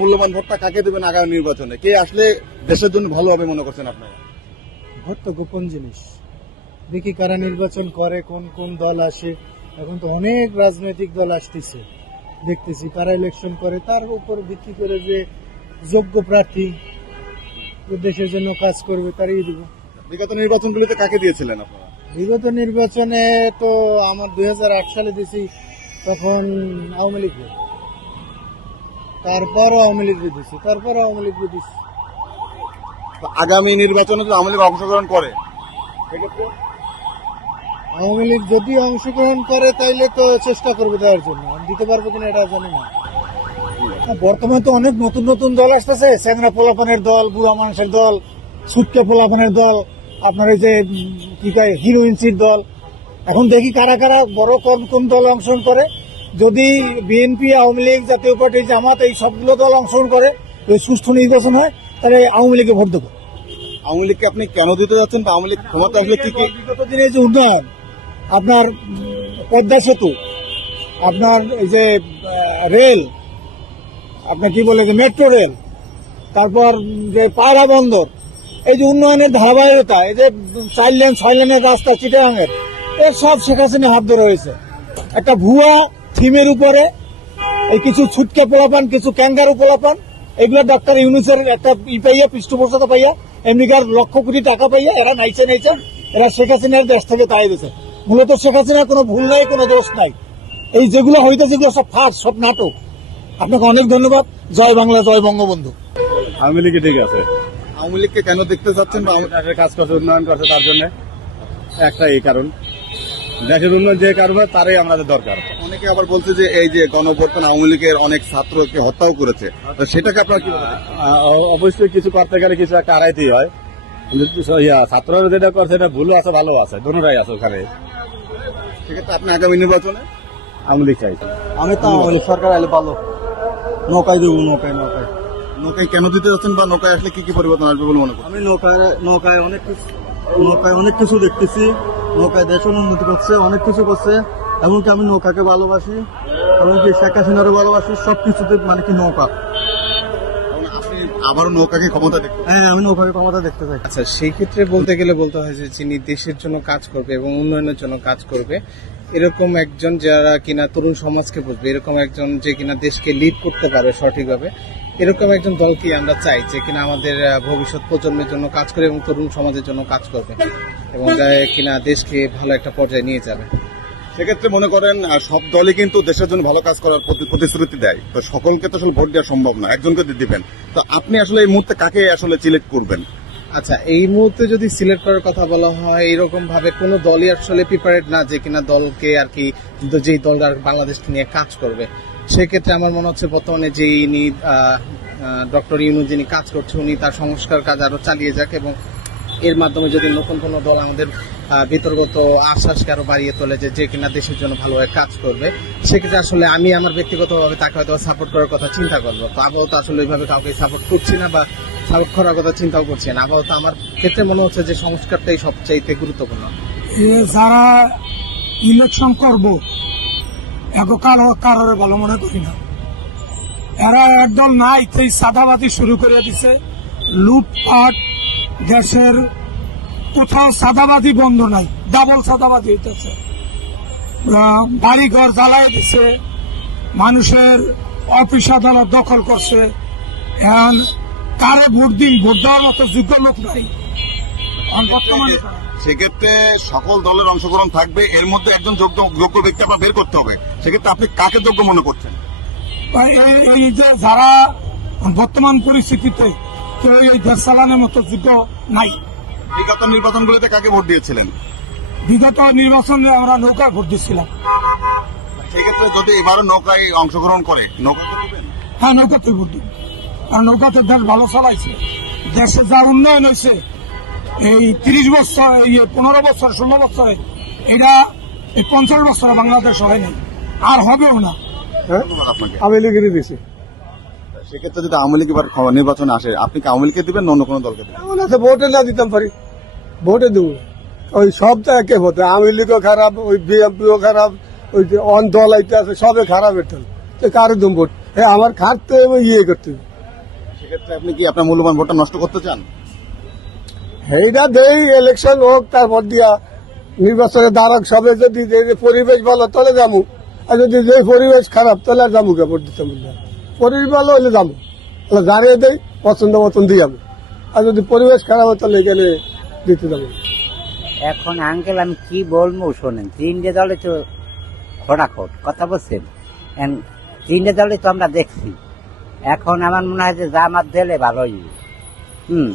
মূল্যবান ভোটটা কাকে দেবেন আগামী নির্বাচনে? কে আসলে দেশের জন্য ভালো হবে মনে করছেন আপনারা? ভোট তো গোপন জিনিস। দেখি কারা নির্বাচন করে কোন কোন দল আসে। এখন তো অনেক রাজনৈতিক দল আসতেছে। দেখতেছি কারা ইলেকশন করে তার উপর ভিত্তি করে যে যোগ্য প্রার্থী দেশের জন্য কাজ করবে তারই দিব। বিগত নির্বাচনগুলিতে কাকে দিয়েছিলেন আপনারা? বিগত নির্বাচনে তো আমার দুই হাজার আট সালে দিছি তখন আওয়ামী লীগ তারপরও আওয়ামী লীগ দিছি তারপরও আওয়ামী লীগ তো আগামী নির্বাচনে যদি আওয়ামী লীগ অংশগ্রহণ করে সেক্ষেত্রে? আওয়ামী লীগ যদি অংশগ্রহণ করে তাইলে তো চেষ্টা করবে দেওয়ার জন্য। আমি দিতে পারব কিনা এটা জানি না। বর্তমানে তো অনেক নতুন নতুন দল আসতেছে। সেংরা পোলাপানের দল বুড়া মানুষের দল সুটকে পোলাপানের দল আপনার এই যে কি কয় হিরোইনসির দল। এখন দেখি কারা কারা বড় কোন কোন দল অংশগ্রহণ করে। যদি বিএনপি আওয়ামী লীগ জাতীয় পার্টি জামাত এই সবগুলো দল অংশগ্রহণ করে সুষ্ঠু নির্বাচন হয় তাহলে আওয়ামী লীগে ভোট দেবো। আওয়ামী লীগকে আপনি কেন দিতে যাচ্ছেন? আওয়ামী লীগ ক্ষমতা আসলে কি কি? বিগত দিনে যে উন্নয়ন আপনার পদ্মা সেতু আপনার এই যে রেল আপনার কি বলে যে মেট্রো রেল তারপর যে পায়রা বন্দর এই যে উন্নয়নের ধারাবাহিকতা এই যে চার লেন ছয় লেনের রাস্তা চিটাগাঙের এর সব শেখ হাসিনা হাত ধরে রয়েছে। একটা ভুয়া থিমের উপরে এই কিছু ছুটকে পোলাপান কিছু ক্যাঙ্গারু পোলাপান এগুলো ডাক্তার ইউনুসের একটা ই পাইয়া পৃষ্ঠপোষকতা পাইয়া এমনিকার লক্ষ কোটি টাকা পাইয়া এরা নাইছে নাইছে এরা শেখ হাসিনার দেশ থেকে তাই দিছে মূলত শেখ হাসিনার কোনো ভুল নাই কোনো দোষ নাই। এই যেগুলো হইতেছে যেগুলো সব ফাঁস সব নাটক। আপনাকে অনেক ধন্যবাদ। জয় বাংলা জয় বঙ্গবন্ধু। আওয়ামী লীগই ঠিক আছে। আওয়ামী লীগকে কেন দেখতে চাচ্ছেন বা কাজ করছে উন্নয়ন করছে তার জন্য? একটা এই কারণ। দেশের উন্নয়ন যে কারণে তারই আমাদের দরকার। অনেকে আবার বলছে যে এই যে গণপরিবর্তন আওয়ামী লীগের অনেক ছাত্রকে হত্যাও করেছে। তো সেটাকে আপনার কি অবশ্যই কিছু করতে গেলে কিছু একটা আড়াইতেই হয়। কিন্তু ছাত্ররা যেটা করছে এটা ভুলও আছে ভালো আছে দুটাই আছে ওখানে। সেক্ষেত্রে আপনি আগামী নির্বাচনে? আওয়ামী লীগ চাইছে আমি তো আওয়ামী সরকার আলে ভালো। নৌকায় দেবো নৌকায় নৌকায়। নৌকায় কেন দিতে যাচ্ছেন বা নৌকায় আসলে কি কি পরিবর্তন আসবে বলে মনে করেন আমি নৌকায় নৌকায় অনেক কিছু নৌকায় অনেক কিছু দেখতেছি। নৌকায় দেশের উন্নতি করছে অনেক কিছু করছে এমনকি আমি নৌকাকে ভালোবাসি এমনকি শেখ হাসিনারও ভালোবাসি সব কিছুতে মানে কি নৌকা। আবারও নৌকাকে ক্ষমতা দেখতে হ্যাঁ আমি নৌকাকে ক্ষমতা দেখতে চাই। আচ্ছা সেই ক্ষেত্রে বলতে গেলে বলতে হয় যে যিনি দেশের জন্য কাজ করবে এবং উন্নয়নের জন্য কাজ করবে এরকম একজন যারা কিনা তরুণ সমাজকে বুঝবে এরকম একজন যে কিনা দেশকে লিড করতে পারবে সঠিকভাবে এরকম একজন দলকে আমরা চাই যে কিনা আমাদের ভবিষ্যৎ প্রজন্মের জন্য কাজ করে এবং তরুণ সমাজের জন্য কাজ করবে এবং কিনা দেশকে ভালো একটা পর্যায়ে নিয়ে যাবে? সেক্ষেত্রে মনে করেন সব দলই কিন্তু দেশের জন্য ভালো কাজ করার প্রতি- প্রতিশ্রুতি দেয়। তো সকলকে তো আসলে ভোট দেওয়া সম্ভব না একজনকে দিবেন। তো আপনি আসলে এই মুহূর্তে কাকে আসলে সিলেক্ট করবেন? আচ্ছা এই মুহূর্তে যদি সিলেক্ট করার কথা বলা হয় এরকম ভাবে কোনো দলই আসলে প্রিপারেড না যে কিনা দলকে আর কি যেই দলটা বাংলাদেশকে নিয়ে কাজ করবে। সেক্ষেত্রে আমার মনে হচ্ছে বর্তমানে যে ইনি ডক্টর ইউনু যিনি কাজ করছে উনি তার সংস্কার কাজ আরও চালিয়ে যাক এবং এর মাধ্যমে যদি নতুন কোনো দল আমাদের আহ, ভিতরগত আশ্বাসকে আরও বাড়িয়ে তোলে যে যে কিনা দেশের জন্য ভালোভাবে কাজ করবে সেক্ষেত্রে আসলে আমি আমার ব্যক্তিগতভাবে তাকে হয়তো সাপোর্ট করার কথা চিন্তা করব। তো আপাতত আসলে ওইভাবে কাউকে সাপোর্ট করছি না বা সাপোর্ট করার কথা চিন্তাও করছি না। আপাতত আমার ক্ষেত্রে মনে হচ্ছে যে সংস্কারটাই সবচাইতে গুরুত্বপূর্ণ। যারা ইলেকশন করব এককাল কারোর ভালো মনে করি না। এরা একদল নাই, সেই সাদাবাদি শুরু করে দিছে। লুটপাট দেশের কোথাও সাদাবাদি বন্ধ নাই, ডাবল সাদাবাদি হইতেছে। বাড়ি ঘর জ্বালাই দিছে, মানুষের অফিস আদালত দখল করছে। কারে ভোট দিন ভোট দেওয়ার মতো যোগ্য লোক নাই। সেক্ষেত্রে সকল দলের অংশগ্রহণ থাকবে, এর মধ্যে একজন যোগ্য ব্যক্তি আপনার বের করতে হবে। সেক্ষেত্রে আপনি কাকে যোগ্য মনে করছেন? এই এই যে যারা বর্তমান পরিস্থিতিতে কেউ এই দেশ চালানোর মতো যোগ্য নাই। বিগত নির্বাচনগুলোতে কাকে ভোট দিয়েছিলেন? বিগত নির্বাচনে আমরা নৌকা ভোট দিচ্ছিলাম সেক্ষেত্রে যদি এবারও নৌকায় অংশগ্রহণ করে দিবেন হ্যাঁ নৌকাতে ভোট দিব কারণ নৌকাতে দেশ ভালো চালাইছে। দেশে যার উন্নয়ন হয়েছে এই তিরিশ বছর এই পনেরো বছর ষোলো বছরে এটা এই পঞ্চাশ বছরে বাংলাদেশ হয় নাই। আর হবেও না। দিছি। সেক্ষেত্রে যদি আওয়ামী লীগ এবার নির্বাচনে আসে আপনি কি আওয়ামী লীগকে দিবেন অন্য কোনো দলকে দিবেন? আছে ভোটে না দিতাম পারি। ভোটে দেবো। ওই সব জায়গায় কে ভোটে। আওয়ামী লীগও খারাপ ওই বিএনপিও খারাপ ওই যে অন দল আইতে আছে সবে খারাপ এটা। তো কারও দুম ভোট? এ আমার খাটতে হবে ইয়ে করতে হবে। সেক্ষেত্রে আপনি কি আপনার মূল্যবান ভোটটা নষ্ট করতে চান? এইটা দেই ইলেকশন হোক তারপর দিয়া নির্বাচনে দাঁড়াক সবে যদি পরিবেশ ভালো তাহলে যাব। আর যদি যে পরিবেশ খারাপ, তাহলে আর যাব কে ভোট দিতে বললে? পরিবেশ ভালো হলে যাব। তাহলে দাঁড়িয়ে দেই, পছন্দ মতন দিয়ে যাব। আর যদি পরিবেশ খারাপ হয়, তাহলে এখানে দিতে যাব। এখন আঙ্কেল, আমি কি বলব, শোনেন, তিনটে দলে তো খোটাখোট কথা বলছেন? তিনটে দলে তো আমরা দেখছি। এখন আমার মনে হয় যে জামাত দিলে ভালোই হুম,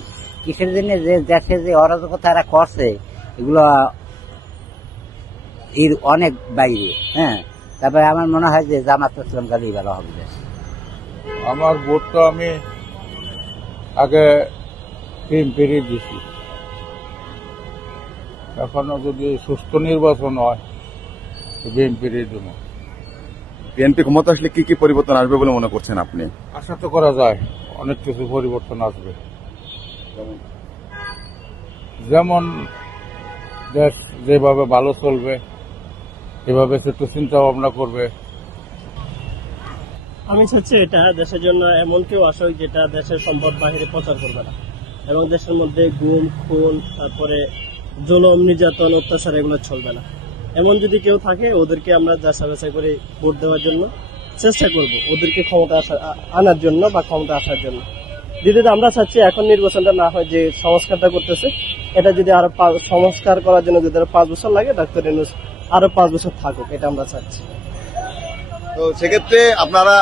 কিসের জন্য যে দেশে যে অরাজকতা এরা করছে, এগুলো এর অনেক বাইরে হ্যাঁ? তারপরে আমার মনে হয় যে জামাত ইসলাম কালেই ভালো হবে দেশ আমার ভোটটা আমি আগে টিএমপিরই দিছি এখনও যদি সুস্থ নির্বাচন হয় বিএনপিরই দেবো। বিএনপি ক্ষমতা আসলে কি কি পরিবর্তন আসবে বলে মনে করছেন আপনি? আশা তো করা যায় অনেক কিছু পরিবর্তন আসবে। যেমন দেশ যেভাবে ভালো চলবে এভাবে একটু চিন্তা ভাবনা করবে। আমি চাচ্ছি এটা দেশের জন্য এমন কেউ আসুক যেটা দেশের সম্পদ বাহিরে প্রচার করবে না। এবং দেশের মধ্যে গুম, খুন, তারপরে জুলম, নির্যাতন, অত্যাচার এগুলো চলবে না। এমন যদি কেউ থাকে, ওদেরকে আমরা যাচা বাছাই করে ভোট দেওয়ার জন্য চেষ্টা করব ওদেরকে ক্ষমতা আনার জন্য বা ক্ষমতা আসার জন্য। দ্বিতীয়ত আমরা চাচ্ছি এখন নির্বাচনটা না হয় যে সংস্কারটা করতেছে, এটা যদি আরও সংস্কার করার জন্য যদি আরও পাঁচ বছর লাগে, ডাক্তার আরও পাঁচ বছর থাকুক এটা আমরা চাচ্ছি। তো সেক্ষেত্রে আপনারা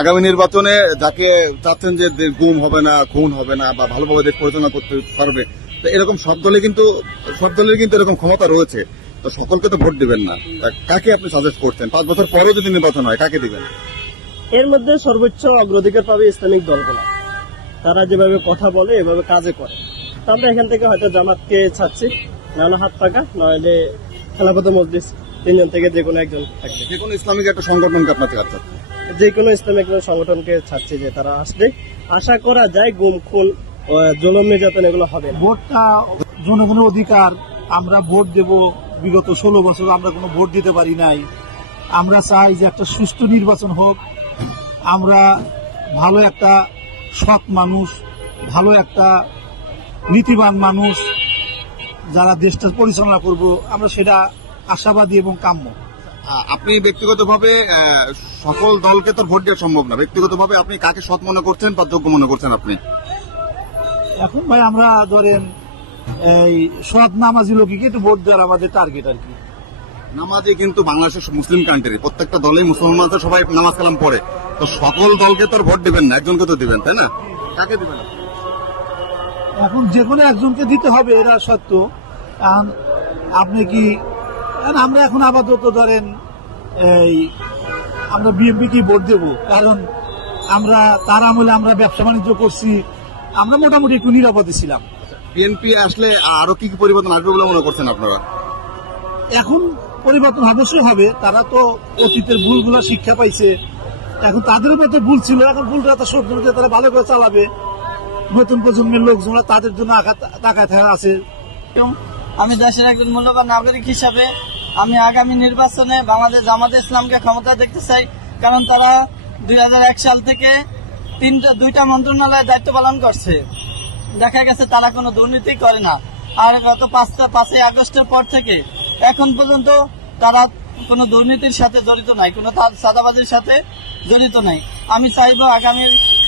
আগামী নির্বাচনে যাকে চাচ্ছেন যে গুম হবে না খুন হবে না বা ভালোভাবে দেশ পরিচালনা করতে পারবে তো এরকম সব দলে কিন্তু সব দলের কিন্তু এরকম ক্ষমতা রয়েছে তো সকলকে তো ভোট দিবেন না। কাকে আপনি সাজেস্ট করছেন? পাঁচ বছর পরেও যদি নির্বাচন হয় কাকে দিবেন? এর মধ্যে সর্বোচ্চ অগ্রাধিকার পাবে ইসলামিক দলগুলো। তারা যেভাবে কথা বলে এভাবে কাজে করে। তো আমরা এখান থেকে হয়তো জামাতকে ছাড়ছি নাহলে হাত পাকা নইলে খেলাফত মসজিদ তিনজন থেকে যে কোনো একজন থাকবে। যে কোনো ইসলামিক একটা সংগঠনকে আপনার চাচ্ছেন যে কোনো ইসলামিক সংগঠনকে ছাড়ছি যে তারা আসবে। আশা করা যায় গুম খুন জলম নির্যাতন এগুলো হবে। ভোটটা জনগণের অধিকার। আমরা ভোট দেব বিগত ষোলো বছর আমরা কোনো ভোট দিতে পারি নাই। আমরা চাই যে একটা সুষ্ঠু নির্বাচন হোক। আমরা ভালো একটা সৎ মানুষ ভালো একটা নীতিবান মানুষ যারা দেশটা পরিচালনা করব আমরা সেটা আশাবাদী এবং কাম্য। আপনি ব্যক্তিগতভাবে সকল দলকে তো ভোট দেওয়া সম্ভব না। ব্যক্তিগতভাবে আপনি কাকে সৎ মনে করছেন বা যোগ্য মনে করছেন আপনি? এখন ভাই আমরা ধরেন এই সৎ নামাজি লোককে একটু ভোট দেওয়ার আমাদের টার্গেট আর কি। নামাজে কিন্তু বাংলাদেশের মুসলিম কান্ট্রি প্রত্যেকটা দলেই মুসলমান আছে, সবাই নামাজ কালাম পড়ে। তো সকল দলকে তো ভোট দিবেন না একজনকে তো দিবেন তাই না? কাকে দিবেন? এখন যে কোনো একজনকে দিতে হবে এরা সত্য। কারণ আপনি কি আমরা এখন আপাতত ধরেন এই আমরা বিএনপি কি ভোট দেব। কারণ আমরা তার আমলে আমরা ব্যবসা বাণিজ্য করছি আমরা মোটামুটি একটু নিরাপদে ছিলাম। বিএনপি আসলে আরও কি কি পরিবর্তন আসবে বলে মনে করছেন আপনারা? এখন পরিবর্তন অবশ্যই হবে তারা তো অতীতের ভুলগুলো শিক্ষা পাইছে। এখন তাদের মধ্যে ভুল ছিল এখন ভুলটা তো করতে তারা ভালো করে চালাবে। নতুন প্রজন্মের লোকজন তাদের জন্য তাকায় থাকা আছে। আমি দেশের একজন মূল্যবান নাগরিক হিসাবে আমি আগামী নির্বাচনে বাংলাদেশ, জামাত ইসলামকে ক্ষমতায় দেখতে চাই, কারণ তারা দু হাজার এক সাল থেকে তিনটা, দুইটা মন্ত্রণালয়ের দায়িত্ব পালন করছে। দেখা গেছে তারা কোনো দুর্নীতি করে না। আর গত পাঁচটা, পাঁচই আগস্টের পর থেকে এখন পর্যন্ত তারা কোনো দুর্নীতির সাথে জড়িত নাই, কোনো চাঁদাবাজির সাথে জড়িত নাই। আমি চাইব আগামী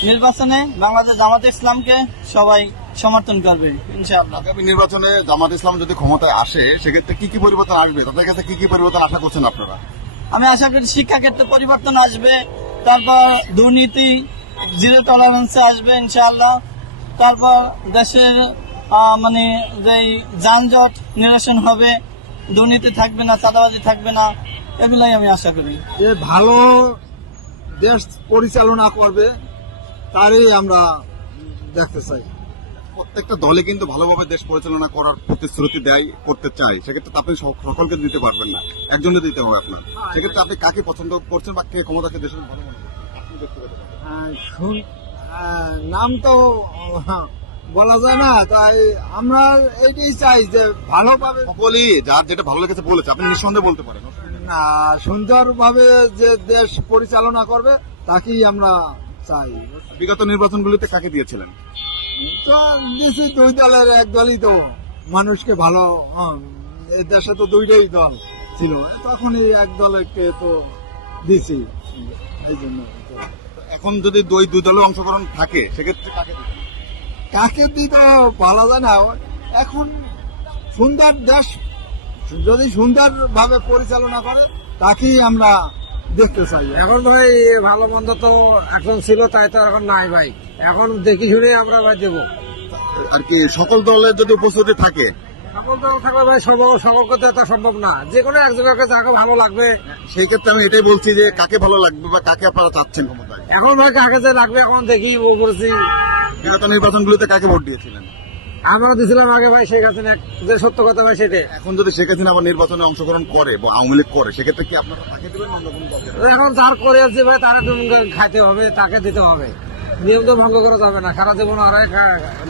নির্বাচনে বাংলাদেশ জামাত ইসলামকে সবাই সমর্থন করবে ইনশাআল্লাহ। আগামী নির্বাচনে জামাত ইসলাম যদি ক্ষমতায় আসে সেক্ষেত্রে কি কি পরিবর্তন আসবে? তাদের কাছে কি কি পরিবর্তন আশা করছেন আপনারা? আমি আশা করি শিক্ষা ক্ষেত্রে পরিবর্তন আসবে তারপর দুর্নীতি জিরো টলারেন্সে আসবে ইনশাআল্লাহ। তারপর দেশের মানে যেই যানজট নিরসন হবে দুর্নীতি থাকবে না চাঁদাবাজি থাকবে না এগুলাই আমি আশা করি। যে ভালো দেশ পরিচালনা করবে তারই আমরা দেখতে চাই। প্রত্যেকটা দলে কিন্তু ভালোভাবে দেশ পরিচালনা করার প্রতিশ্রুতি দেয় করতে চায়। সেক্ষেত্রে আপনি সক- সকলকে দিতে পারবেন না। একজনে দিতে হবে আপনার সেক্ষেত্রে আপনি কাকে পছন্দ করছেন বা কে ক্ষমতাকে দেশের ভালো মনে? আপনি ব্যক্তিগতভাবে। নাম তো বলা যায় না। তাই আমরা এইটাই চাই যে ভালোভাবে বলি যার যেটা ভালো লেগেছে বলেছে। আপনি নিঃসন্দেহে বলতে পারেন না সুন্দরভাবে যে দেশ পরিচালনা করবে তাকেই আমরা চাই। বিগত নির্বাচনগুলিতে কাকে দিয়েছিলেন? দুই দলের এক দলই তো। মানুষকে ভালো দেশে তো দুইটাই দল ছিল। তখনই এক দলকে তো দিছি। এই জন্য। এখন যদি দুই দুই দলের অংশগ্রহণ থাকে সেক্ষেত্রে কাকে? কাকে দিতে বলা যায় না। এখন সুন্দর দেশ যদি সুন্দর ভাবে পরিচালনা করে তাকেই আমরা দেখতে চাই। এখন ভাই ভালো মন্দ তো এখন ছিল তাই তো এখন নাই ভাই। এখন দেখি শুনে আমরা ভাই দেবো। আর কি সকল দলের যদি উপস্থিতি থাকে? সকল দল থাকলে ভাই সব সকল করতে তো সম্ভব না। যে কোনো একজনকে যাকে ভালো লাগবে। সেই ক্ষেত্রে আমি এটাই বলছি যে কাকে ভালো লাগবে বা কাকে আপনারা চাচ্ছেন ক্ষমতায়? এখন ভাই কাকে যে লাগবে এখন দেখি বলছি বিগত নির্বাচনগুলিতে কাকে ভোট দিয়েছিলেন? আমরা দিছিলাম আগে ভাই শেখ হাসিনা যে সত্য কথা ভাই সেটাই। এখন যদি শেখ হাসিনা আবার নির্বাচনে অংশগ্রহণ করে বা আওয়ামী লীগ করে সেক্ষেত্রে কি আপনারা তাকে দিবেন না অন্য কোনো দলকে দিবেন? এখন যার করে আছে ভাই তারা খাইতে হবে তাকে দিতে হবে। নিয়ম তো ভঙ্গ করা যাবে না। সারা জীবন আর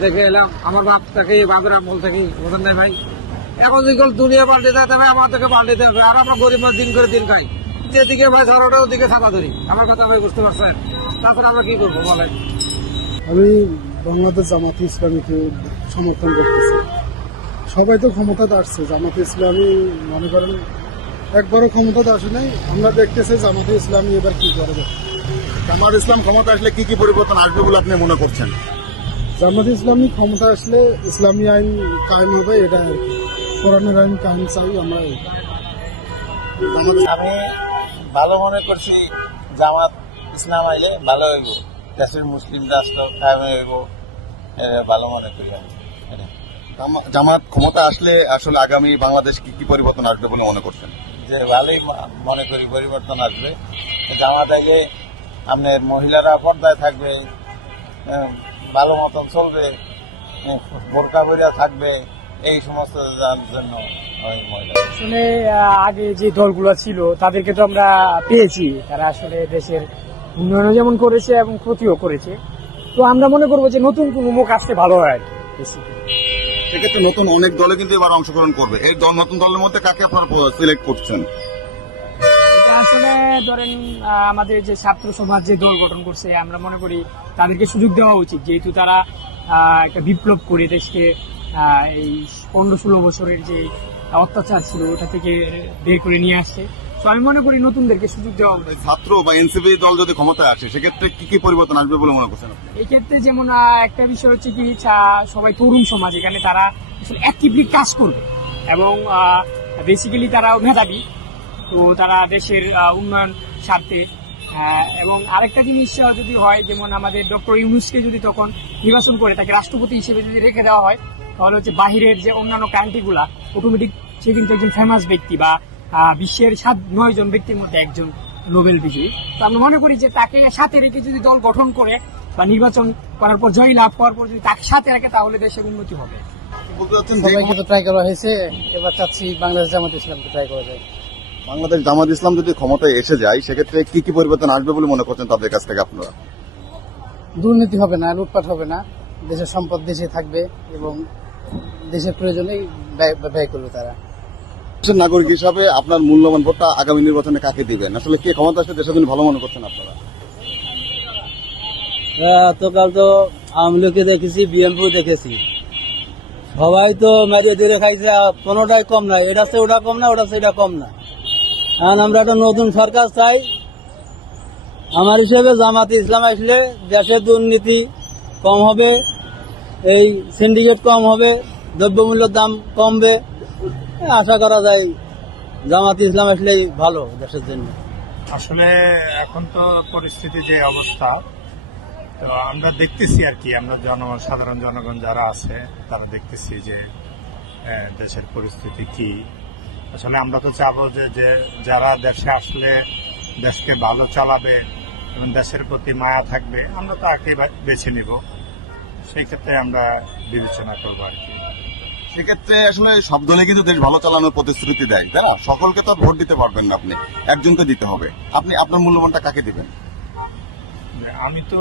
দেখে এলাম আমার বাপ থেকে বাপের আমল থেকে বোঝেন নাই ভাই? এখন যেগুলো দুনিয়া পাল্টে যেতে হবে আমাদেরকে পাল্টে হবে আর আমরা গরিব দিন করে দিন খাই। যেদিকে ভাই ঝড়টা ওদিকে ছাতা ধরি। আমার কথা ভাই বুঝতে পারছেন? তাছাড়া আমরা কি করব বলেন? আমি বাংলাদেশ জামাত ইসলামীকে সমর্থন করতেছে। সবাই তো ক্ষমতাতে আসছে জামাত ইসলামী মনে করেন একবারও ক্ষমতাতে আসে নাই। আমরা দেখতেছি জামাতে ইসলামী এবার কি করে। জামাত ইসলাম ক্ষমতা আসলে কি কি পরিবর্তন আসবে বলে আপনি মনে করছেন? জামাত ইসলামী ক্ষমতা আসলে ইসলামী আইন কায়েম হবে এটা আর কি। কোরআনের আইন কায়েম চাই আমরা। আমি ভালো মনে করছি জামাত ইসলাম আইলে ভালো হইব। দেশের মুসলিম রাষ্ট্র কায়েম হইব ভালো মনে করি আমি। জামাত ক্ষমতা আসলে আসলে আগামী বাংলাদেশ কি কি পরিবর্তন আসবে বলে মনে করছেন? যে ভালোই ম- মনে করি পরিবর্তন আসবে। জামাত আইলে আপনার মহিলারা পর্দায় থাকবে ভালো মতন চলবে বোরকা বইরা থাকবে এই সমস্ত জন্য ওই মহিলা। আসলে আগে যে দলগুলো ছিল তাদেরকে তো আমরা পেয়েছি। তারা আসলে দেশের উন্নয়নও যেমন করেছে এবং ক্ষতিও করেছে। তো আমরা মনে করব যে নতুন কোন মুখ আসতে ভালো হয়। আর কি, basically। সেক্ষেত্রে নতুন অনেক দলে কিন্তু এবার অংশগ্রহণ করবে। এই দল নতুন দলের মধ্যে কাকে আপনারা সিলেক্ট করছেন? আসলে ধরেন আমাদের যে ছাত্র সমাজ যে দল গঠন করছে, আমরা মনে করি তাদেরকে সুযোগ দেওয়া উচিত। যেহেতু তারা একটা বিপ্লব করে দেশকে এই পনেরো ষোলো বছরের যে অত্যাচার ছিল, ওটা থেকে বের করে নিয়ে আসছে। তো আমি মনে করি নতুনদেরকে সুযোগ দেওয়া উচিত ছাত্র বা এনসিপি দল যদি ক্ষমতায় আসে সেক্ষেত্রে কি কি পরিবর্তন আসবে বলে মনে করছেন? এই ক্ষেত্রে যেমন একটা বিষয় হচ্ছে কি সবাই তরুণ সমাজ এখানে তারা আসলে অ্যাক্টিভলি কাজ করবে এবং বেসিক্যালি তারা মেধাবী তো তারা দেশের উন্নয়ন স্বার্থে এবং আরেকটা জিনিস যদি হয় যেমন আমাদের ডক্টর ইউনুসকে যদি তখন নির্বাচন করে তাকে রাষ্ট্রপতি হিসেবে যদি রেখে দেওয়া হয় তাহলে হচ্ছে বাহিরের যে অন্যান্য কান্ট্রিগুলা অটোমেটিক সে কিন্তু একজন ফেমাস ব্যক্তি বা বিশ্বের সাত নয় জন ব্যক্তির মধ্যে একজন নোবেল বিজয়ী। তো আমি মনে করি যে তাকে সাথে রেখে যদি দল গঠন করে বা নির্বাচন করার পর জয় লাভ করার পর যদি তাকে সাথে রাখে তাহলে দেশের উন্নতি হবে। সবাইকে তো ট্রাই করা হয়েছে। এবার চাচ্ছি বাংলাদেশ জামাত ইসলামকে ট্রাই করা যায়। বাংলাদেশ জামাত ইসলাম যদি ক্ষমতায় এসে যায় সেক্ষেত্রে কি কি পরিবর্তন আসবে বলে মনে করছেন তাদের কাছ থেকে আপনারা? দুর্নীতি হবে না লুটপাট হবে না। দেশের সম্পদ দেশে থাকবে এবং দেশের প্রয়োজনেই ব্যয় ব্যয় করবে তারা। নাগরিক হিসাবে আপনার মূল্যবান ভোটটা আগামী নির্বাচনে কাকে দিবেন? আসলে কে ক্ষমতা আসলে দেশের জন্য ভালো মনে করছেন আপনারা? এতকাল তো আওয়ামী লীগকে দেখেছি বিএনপি দেখেছি। সবাই তো মেজে দিয়ে খাইছে কোনোটাই কম নাই। এটা সে ওটা কম না ওটা সে এটা কম না এখন আমরা একটা নতুন সরকার চাই। আমার হিসেবে জামাতে ইসলাম আসলে দেশের দুর্নীতি কম হবে, এই সিন্ডিকেট কম হবে, দ্রব্যমূল্যের দাম কমবে। আশা করা যায় জামাত ইসলাম আসলেই ভালো দেশের জন্য। আসলে এখন তো পরিস্থিতি যে অবস্থা, তো আমরা দেখতেছি আর কি, আমরা জন, সাধারণ জনগণ যারা আছে, তারা দেখতেছি যে দেশের পরিস্থিতি কি। আসলে আমরা তো চাবো যে যে যারা দেশে আসলে দেশকে ভালো চালাবে এবং দেশের প্রতি মায়া থাকবে, আমরা তাকে বেছে নিব। সেই ক্ষেত্রে আমরা বিবেচনা করব আর কি। সেক্ষেত্রে আসলে সব দলে কিন্তু দেশ ভালো চালানোর প্রতিশ্রুতি দেয় তাই না? সকলকে তো ভোট দিতে পারবেন না আপনি। একজনকে দিতে হবে। আপনি আপনার মূল্যবানটা কাকে দিবেন? আমি তো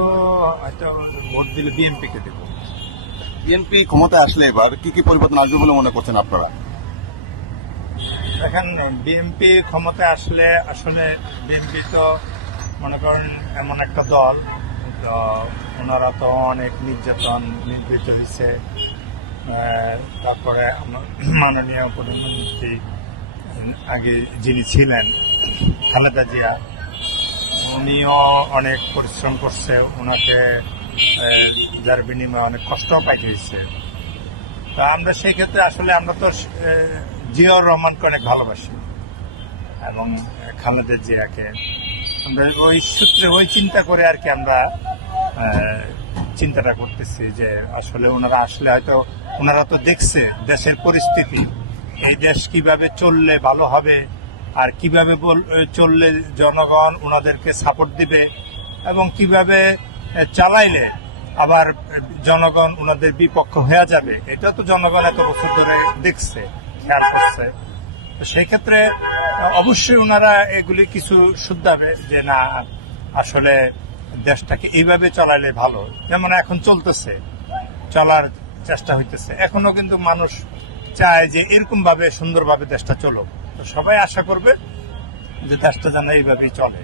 ভোট দিলে বিএনপিকে দেবো। বিএনপি ক্ষমতায় আসলে এবার কি কি পরিবর্তন আসবে বলে মনে করছেন আপনারা? দেখেন বিএনপি ক্ষমতায় আসলে আসলে বিএনপি তো মনে করেন এমন একটা দল তো ওনারা তো অনেক নির্যাতন হয়েছে আহ, তারপরে আমার মাননীয় প্রধানমন্ত্রী আগে যিনি ছিলেন খালেদা জিয়া উনিও অনেক পরিশ্রম করছে ওনাকে যার বিনিময়ে অনেক কষ্ট পাইতে হয়েছে। তা আমরা সেই ক্ষেত্রে আসলে আমরা তো আহ, জিয়াউর রহমানকে অনেক ভালোবাসি এবং খালেদা জিয়াকে। আমরা ওই সূত্রে ওই চিন্তা করে আর কি আমরা চিন্তাটা করতেছি যে আসলে ওনারা আসলে হয়তো ওনারা তো দেখছে দেশের পরিস্থিতি। এই দেশ কীভাবে চললে ভালো হবে আর কীভাবে চললে জনগণ ওনাদেরকে সাপোর্ট দিবে এবং কীভাবে চালাইলে আবার জনগণ ওনাদের বিপক্ষ হয়ে যাবে, এটা তো জনগণ এত বছর ধরে দেখছে, খেয়াল করছে। তো সেই ক্ষেত্রে অবশ্যই ওনারা এগুলি কিছু শুদ্ধাবে যে না, আসলে দেশটাকে এইভাবে চালাইলে ভালো। যেমন এখন চলতেছে, চলার চেষ্টা হইতেছে। এখনও কিন্তু মানুষ চায় যে এরকম ভাবে সুন্দরভাবে দেশটা চলো তো সবাই আশা করবে যে দেশটা যেন এইভাবেই চলে।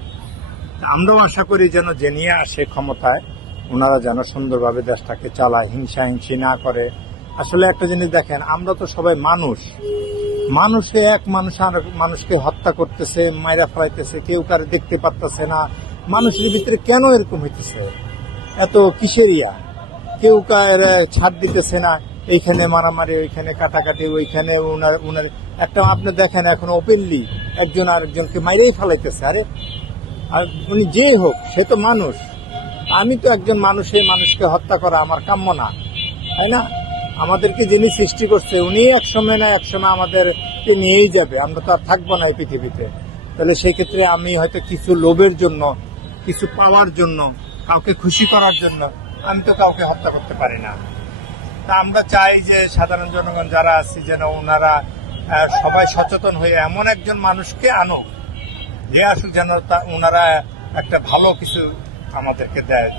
আমরাও আশা করি যেন যে নিয়ে আসে ক্ষমতায়, ওনারা যেন সুন্দরভাবে দেশটাকে চালায়, হিংসা হিংসি না করে। আসলে একটা জিনিস দেখেন, আমরা তো সবাই মানুষ। মানুষে এক মানুষ আর মানুষকে হত্যা করতেছে, মাইরা ফেলাইতেছে, কেউ কারে দেখতে পারতেছে না। মানুষের ভিতরে কেন এরকম হইতেছে? এত কিসের ইয়া? কেউ ছাড় দিতেছে না, এইখানে মারামারি, ওইখানে কাটাকাটি, ওইখানে উনার উনার, একটা আপনি দেখেন এখন ওপেনলি একজন আরেকজনকে মাইরেই ফেলাইতেছে, আরে, আর উনি যেই হোক, সে তো মানুষ। আমি তো একজন মানুষ, এই মানুষকে হত্যা করা আমার কাম্য না, তাই না? আমাদেরকে যিনি সৃষ্টি করছে, উনি একসময় না একসময় আমাদেরকে নিয়েই যাবে, আমরা তো আর থাকব না এই পৃথিবীতে। তাহলে সেই ক্ষেত্রে আমি হয়তো কিছু লোভের জন্য, কিছু পাওয়ার জন্য, কাউকে খুশি করার জন্য আমি তো কাউকে হত্যা করতে পারি না। তা আমরা চাই যে সাধারণ জনগণ যারা আছি, যেন ওনারা সবাই সচেতন হয়ে এমন একজন মানুষকে আনুক, যে আসুক যেন তা, ওনারা একটা ভালো কিছু আমাদেরকে দেয়।